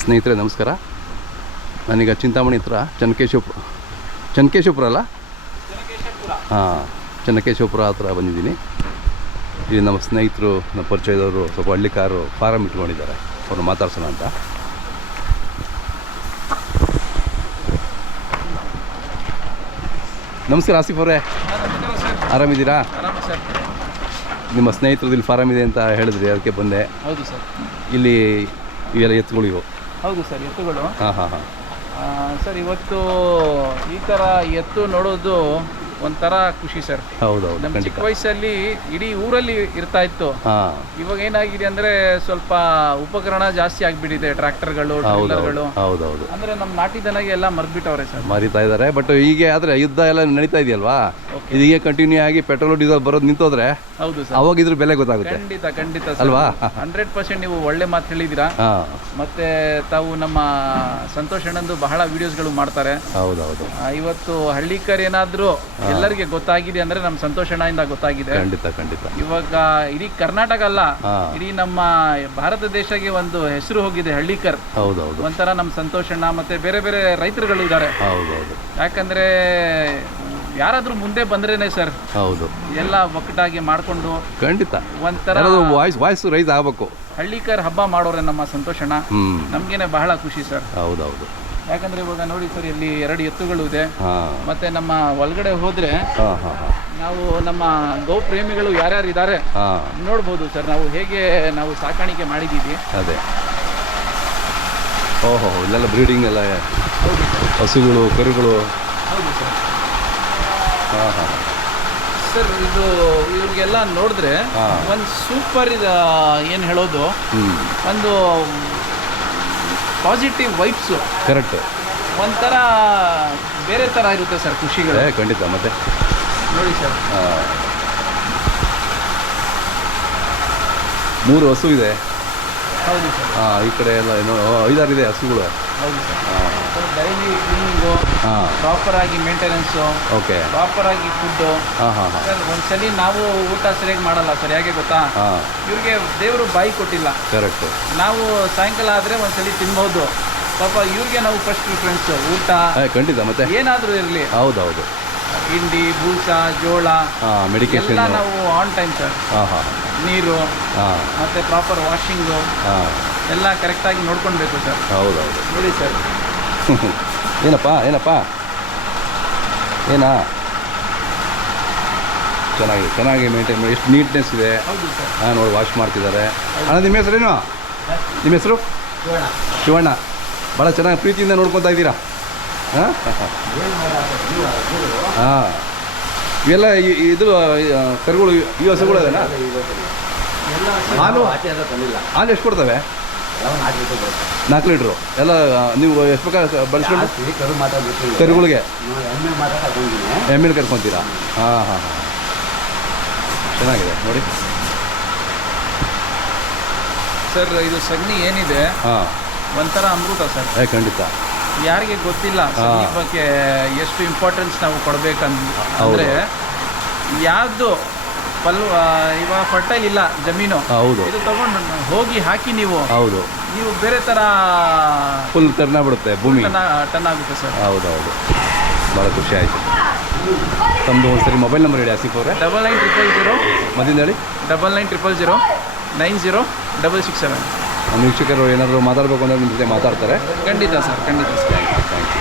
ಸ್ನೇಹಿತರೆ ನಮಸ್ಕಾರ. ನಾನೀಗ ಚಿಂತಾಮಣಿ ಹತ್ರ ಚನ್ನಕೇಶವಪುರ ಅಲ್ಲ, ಹಾಂ, ಚನ್ನಕೇಶವಪುರ ಹತ್ರ ಬಂದಿದ್ದೀನಿ. ಇಲ್ಲಿ ನಮ್ಮ ಸ್ನೇಹಿತರು, ನಮ್ಮ ಪರಿಚಯದವರು ಸ್ವಲ್ಪ ಹಳ್ಳಿಕಾರು ಫಾರಮ್ ಇಟ್ಕೊಂಡಿದ್ದಾರೆ. ಅವ್ರನ್ನ ಮಾತಾಡ್ಸೋಣ ಅಂತ. ನಮಸ್ಕಾರ ಆಸಿಫ್ ಅವರೇ, ಆರಾಮಿದ್ದೀರಾ? ನಿಮ್ಮ ಸ್ನೇಹಿತರದ್ದು ಇಲ್ಲಿ ಫಾರಮ್ ಇದೆ ಅಂತ ಹೇಳಿದ್ರಿ, ಅದಕ್ಕೆ ಬಂದೆ. ಹೌದು ಸರ್. ಇಲ್ಲಿ ಇವೆಲ್ಲ ಎತ್ತುಗಳಿವು? ಹೌದು ಸರ್, ಎತ್ತುಗಳು. ಹಾಂ ಹಾಂ ಹಾಂ. ಸರ್, ಇವತ್ತು ಈ ಥರ ಎತ್ತು ನೋಡೋದು ಒಂಥರ ಖುಷಿ ಸರ್. ಹೌದೌದು, ನಮ್ಮ ಚಿಕ್ಕ ವಯಸ್ಸಲ್ಲಿ ಇಡೀ ಊರಲ್ಲಿ ಇರ್ತಾ ಇತ್ತು. ಇವಾಗ ಏನಾಗಿದೆ ಅಂದ್ರೆ ಸ್ವಲ್ಪ ಉಪಕರಣ ಜಾಸ್ತಿ ಆಗ್ಬಿಟ್ಟಿದೆ, ಟ್ರ್ಯಾಕ್ಟರ್ಗಳು, ಟ್ರೇಲರ್ಗಳು. ಹೌದೌದು, ಅಂದ್ರೆ ನಮ್ಮ ನಾಟಿ ದನಗೆ ಎಲ್ಲ ಮರ್ಬಿಟ್ಟವ್ರೆ ಸರ್, ಮರಿತಾ ಇದ್ದಾರೆ. ಬಟ್ ಹೀಗೆ ಆದ್ರೆ ಯುದ್ಧ ಎಲ್ಲ ನಡೀತಾ ಇದೆಯಲ್ವಾ, ಇದೀಗೆ ಕಂಟಿನ್ಯೂ ಆಗಿ ಪೆಟ್ರೋಲ್ ಡೀಸೆಲ್ ಬರೋದು ನಿಂತೋದ್ರೆ ಹೌದು ಸರ್, ಅವಾಗ ಇದ್ರ ಬೆಲೆ ಗೊತ್ತಾಗುತ್ತೆ. ಖಂಡಿತ ಖಂಡಿತ ಅಲ್ವಾ? 100% ನೀವು ಒಳ್ಳೆ ಮಾತು ಹೇಳಿದ್ದೀರಾ. ಮತ್ತೆ ತಾವು ನಮ್ಮ ಸಂತೋಷ್ ಅಣ್ಣಂದು ಬಹಳ ವಿಡಿಯೋಸ್ಗಳು ಮಾಡ್ತಾರೆ. ಹೌದೌದು. ಇವತ್ತು ಹಳ್ಳಿಕರ್ ಏನಾದ್ರು ಎಲ್ಲರಿಗೆ ಗೊತ್ತಾಗಿದೆ ಅಂದ್ರೆ ನಮ್ಮ ಸಂತೋಷ್ ಅಣ್ಣಯಿಂದ ಗೊತ್ತಾಗಿದೆ. ಖಂಡಿತ ಖಂಡಿತ. ಇವಾಗ ಇಡೀ ಕರ್ನಾಟಕ ಅಲ್ಲ, ಇಡೀ ನಮ್ಮ ಭಾರತ ದೇಶಕ್ಕೆ ಒಂದು ಹೆಸರು ಹೋಗಿದೆ ಹಳ್ಳಿಕರ್. ಹೌದೌದು. ಒಂಥರ ನಮ್ಮ ಸಂತೋಷ್ ಅಣ್ಣ ಮತ್ತೆ ಬೇರೆ ಬೇರೆ ರೈತರುಗಳು ಇದ್ದಾರೆ. ಹೌದೌದು. ಯಾಕಂದ್ರೆ ಯಾರಾದ್ರೂ ಮುಂದೆ ಬಂದ್ರೇನೆ ಸರ್, ಹೌದು, ಎಲ್ಲ ಒಕ್ಕಟಾಗಿ ಮಾಡ್ಕೊಂಡು ಖಂಡಿತ ಒಂಥರ ವಾಯ್ಸ್ ರೈಸ್ ಆಗಬೇಕು. ಹಳ್ಳಿಕರ್ ಹಬ್ಬ ಮಾಡೋರೆ ನಮ್ಮ ಸಂತೋಷ್ ಅಣ್ಣ. ನಮ್ಗೇನೆ ಬಹಳ ಖುಷಿ ಸರ್. ಹೌದೌದು. ಯಾಕಂದ್ರೆ ಇವಾಗ ನೋಡಿ ಸರ್, ಇಲ್ಲಿ 2 ಎತ್ತುಗಳು ಇದೆ. ಮತ್ತೆ ನಮ್ಮ ಒಳಗಡೆ ಹೋದ್ರೆ ನಾವು ನಮ್ಮ ಗೋ ಪ್ರೇಮಿಗಳು ಯಾರ್ಯಾರು ಇದ್ದಾರೆ ನೋಡ್ಬೋದು ಸರ್. ನಾವು ಹೇಗೆ ನಾವು ಸಾಕಾಣಿಕೆ ಮಾಡಿದ್ದೀವಿ. ಅದೇ, ಓಹೋ, ಇಲ್ಲೆಲ್ಲ ಬ್ರೀಡಿಂಗ್ ಎಲ್ಲ ಹಸುಗಳು, ಕರುಗಳು. ಹೌದು ಸರ್. ಹಾಂ ಹಾಂ ಸರ್, ಇದು ಇವ್ರಿಗೆಲ್ಲ ನೋಡಿದ್ರೆ ಒಂದು ಸೂಪರ್ ಏನು ಹೇಳೋದು, ಒಂದು ಪಾಸಿಟಿವ್ ವೈಬ್ಸು. ಕರೆಕ್ಟ್. ಒಂಥರ ಬೇರೆ ಥರ ಇರುತ್ತೆ ಸರ್ ಖುಷಿಗಳು. ಖಂಡಿತ. ಮತ್ತೆ ನೋಡಿ ಸರ್, 3 ಹಸು ಇದೆ. ಹೌದು ಸರ್. ಈ ಕಡೆ ಎಲ್ಲ ಏನೋ 5-6 ಇದೆ ಹಸುಗಳು. ಹೌದು ಸರ್. ಡೈಲಿ ಕ್ಲೀನಿಂಗು, ಪ್ರಾಪರ್ ಆಗಿ ಮೇಂಟೆನೆನ್ಸು, ಓಕೆ, ಪ್ರಾಪರ್ ಆಗಿ ಫುಡ್ಡು. ಸರ್, ಒಂದ್ಸಲಿ ನಾವು ಊಟ ಸರಿಯಾಗಿ ಮಾಡಲ್ಲ ಸರ್. ಯಾಕೆ ಗೊತ್ತಾ, ಇವ್ರಿಗೆ ದೇವರು ಬಾಯಿ ಕೊಟ್ಟಿಲ್ಲ. ಕರೆಕ್ಟ್. ನಾವು ಸಾಯಂಕಾಲ ಆದರೆ ಒಂದ್ಸಲಿ ತಿನ್ಬೋದು. ಪಾಪ ಇವ್ರಿಗೆ ನಾವು ಫಸ್ಟ್ ಪ್ರಿಫರೆನ್ಸ್ ಊಟ. ಖಂಡಿತ. ಮತ್ತೆ ಏನಾದರೂ ಇರಲಿ. ಹೌದೌದು. ಹಿಂಡಿ, ಬೂಸ, ಜೋಳ, ಮೆಡಿಕೇಶನ್ ಎಲ್ಲ ನಾವು ಆನ್ ಟೈಮ್ ಸರ್. ನೀರು ಮತ್ತೆ ಪ್ರಾಪರ್ ವಾಷಿಂಗು ಎಲ್ಲ ಕರೆಕ್ಟಾಗಿ ನೋಡ್ಕೊಳ್ಬೇಕು ಸರ್. ಹೌದೌದು. ನೋಡಿ ಸರ್. ಏನಪ್ಪ ಏನಾ ಚೆನ್ನಾಗಿ ಮೇಂಟೈನ್ ಮಾಡಿ, ಎಷ್ಟು ನೀಟ್ನೆಸ್ ಇದೆ. ಹೌದು ಸರ್. ನೋಡಿ, ವಾಶ್ ಮಾಡ್ತಿದ್ದಾರೆ. ನಿಮ್ಮ ಹೆಸರೇನು? ನಿಮ್ಮ ಹೆಸರು? ಶಿವಣ್ಣ. ಭಾಳ ಚೆನ್ನಾಗಿ ಪ್ರೀತಿಯಿಂದ ನೋಡ್ಕೊತಾ ಇದ್ದೀರಾ. ಹಾಂ, ಇವೆಲ್ಲ ಇದು ಕರುಗಳು, ಈ ಹಸುಗಳು ಅದೇನಾ? ಹಾಲು ಎಷ್ಟು ಕೊಡ್ತವೆ? 4 ಲೀಟ್ರು. ಎಲ್ಲ ನೀವು ಎಷ್ಟು ಬೇಕಾದ್ರೆ ಬಳಸ್ಕೊಂಡು ಕರುಗಳಿಗೆ ಎಮ್ಮೆಲ್ ಕರ್ಕೊತೀರಾ? ಹಾಂ, ಚೆನ್ನಾಗಿದೆ ನೋಡಿ ಸರ್. ಇದು ಸಗಣಿ ಏನಿದೆ ಒಂಥರ ಅಮೃತ ಸರ್. ಖಂಡಿತ. ಯಾರಿಗೆ ಗೊತ್ತಿಲ್ಲ ಸಗಣಿ ಬಗ್ಗೆ ಎಷ್ಟು ಇಂಪಾರ್ಟೆನ್ಸ್ ನಾವು ಕೊಡ್ಬೇಕಂದ್ರೆ, ಯಾರ್ದು ಇವಾಗ ಫರ್ಟೈಲ್ ಇಲ್ಲ ಜಮೀನು, ಹೌದು, ಇದು ತಗೊಂಡು ಹೋಗಿ ಹಾಕಿ ನೀವು ಬೇರೆ ಥರ ಫುಲ್ ಟರ್ನ್ ಆಗ್ಬಿಡುತ್ತೆ, ಭೂಮಿ ಟರ್ನ್ ಆಗುತ್ತೆ ಸರ್. ಹೌದೌದು. ಭಾಳ ಖುಷಿ ಆಯಿತು. ತಮ್ಮದು ಒಂದ್ಸರಿ ಮೊಬೈಲ್ ನಂಬರ್ ಹೇಳಿ ಆಸಿಫ್ ಅವರೇ. 9900 ಮದಿಂದ ಹೇಳಿ. 9900 90 667. ವೀಕ್ಷಕರು ಏನಾದರೂ ಮಾತಾಡಬೇಕು ಅಂದರೆ ನಿಮ್ಮ ಜೊತೆ ಮಾತಾಡ್ತಾರೆ. ಖಂಡಿತ ಸರ್, ಖಂಡಿತ ಸರ್. Thank you.